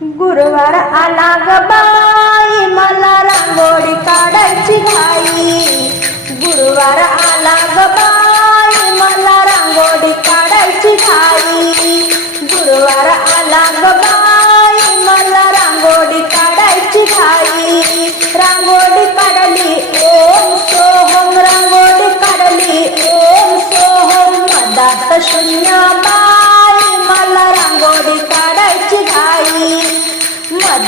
गुरुवार आला ग बाई मला रांगोळी काढायची घाई. गुरुवार आला ग बाई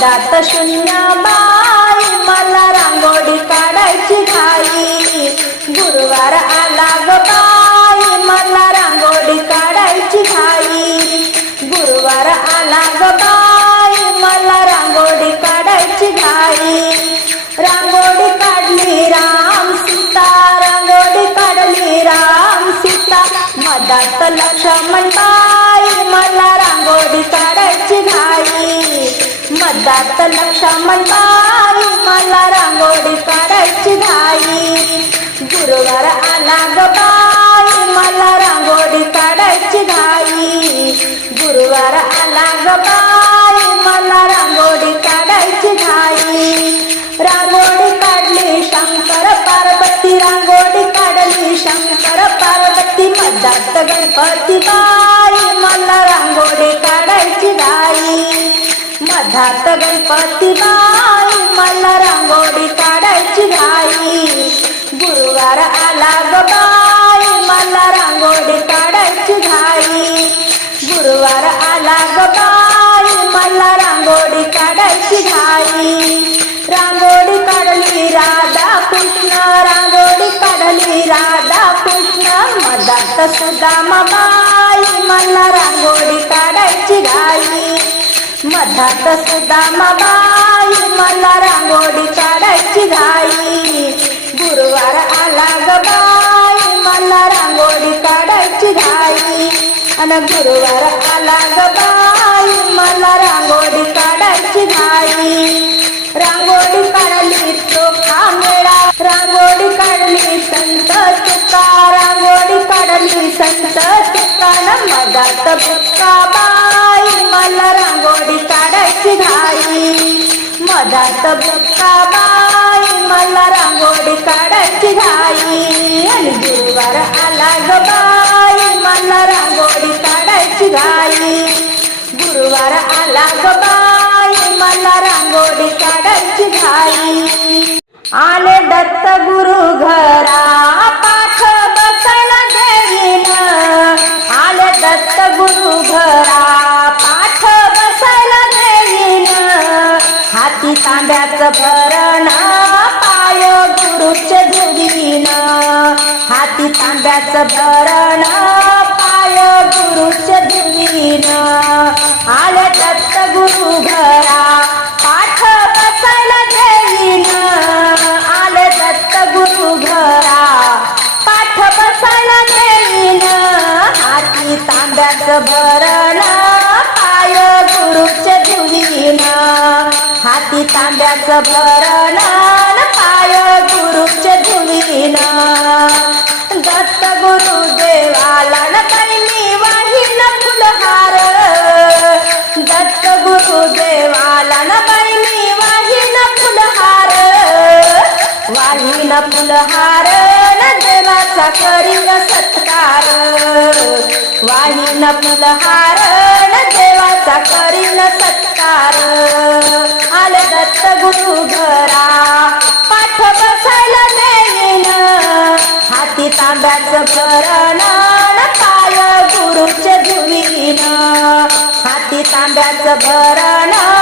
दात शून्य बाई मला रांगोळी काढायची घाई गुरुवार आला ग बाई मला रांगोळी काढायची घाई गुरुवार आला ग बाई मदात लक्ष्मण बाई मला रांगोळी काढायची नाही. मदात लक्ष्मण बाई मला रांगोळी काढायची नाही. गुरुवार आला ग बाई मला रांगोळी काढायची नाही. गुरुवार आला ग बाई मला रांगोळी काढायची नाही. पार्वती गणपती बाई मला रांगोळी काढायची घाई मधात गणपती बाई मला रांगोळी काढायची घाई गुरुवार आला ग बाई मला रांगोळी काढायची घाई गुरुवार आला ग बाई मला रांगोळी काढायची घाई रांगोळी काढली राधा कृष्ण रांगोळी मदात सुदामा मला रांगोळी काढायची घाई. मधात सुदामाबाई मला रांगोळी काढायची घाई. गुरुवार आला ग बाई मला रांगोळी काढायची घाई. आणि गुरुवार आला ग बाई मला रांगोळी काढायची घाई. रांगोळी काढली तो मेळा रांगोळी काढली संत तुकारा रांगोळी संत तुकान मदात बुक्का बाई मला रांगोळी काढायची घाई. मदात बुक्का बाई मला रांगोळी काढायची घाई. आणि गुरुवार आला ग बाई मला रांगोळी काढायची घाई. गुरुवार आला ग बाई मला रांगोळी काढ भरणा पाय गुरुचे धुवीन हाती तांब्याचं भरण पाय गुरुचे धुवीन आले दत्त गुरु घरा पाठ बसायला देईन. आले दत्त गुरु घरा पाठ बसायला देईन. हाती तांब्याचं हाती तांब्याचं भरण पाय गुरुचे धुवीन दत्त गुरु देवाला न मी वाहिन फुलहार. दत्त गुरु देवाला न मी वाहिन फुलहार. वाहिन फुलहार न देवाचा करीन सत्कार. वाहिन फुलहार न देवाचा करीन सत्कार. आले दत्त गुरु घरा. पाठ बसायला देईन. हाती तांब्याचं भरण पाय गुरुचे धुवीन. हाती तांब्याचं भरण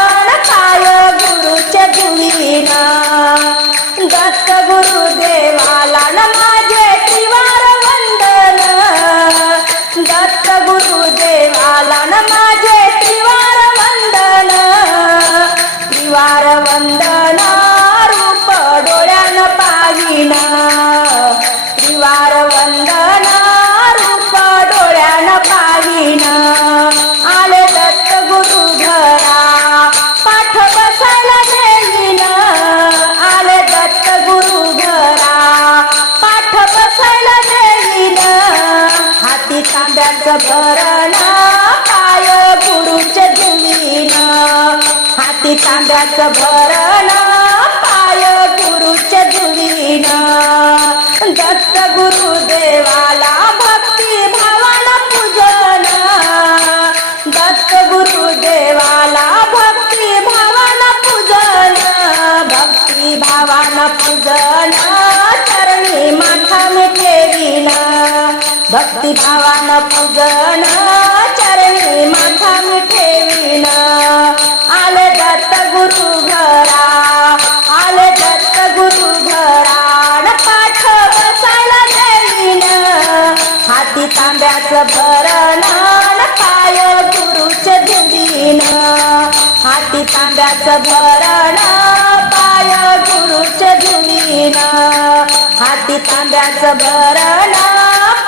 तांब्याचं काय पाय गुरुचे हाती तांब्याचं भरणा पाय गुरुच्या धुवीन दत्त गुरुदेवाला भक्ती भावाला पूजना. दत्त गुरुदेवाला भक्ती भावाला पूजना. भक्ती भावाला पूजना. भक्ती भावान पूजन चरणी माथा मी ठेवीन. आले दत्त गुरु घरा आले दत्त गुरु घरा न पाठ बसायला देईन. हाती तांब्याच भरण पाय गुरुचे धुरीन हाती तांब्याच भरण पाय गुरुचे धुरीन हाती तांब्याच भरण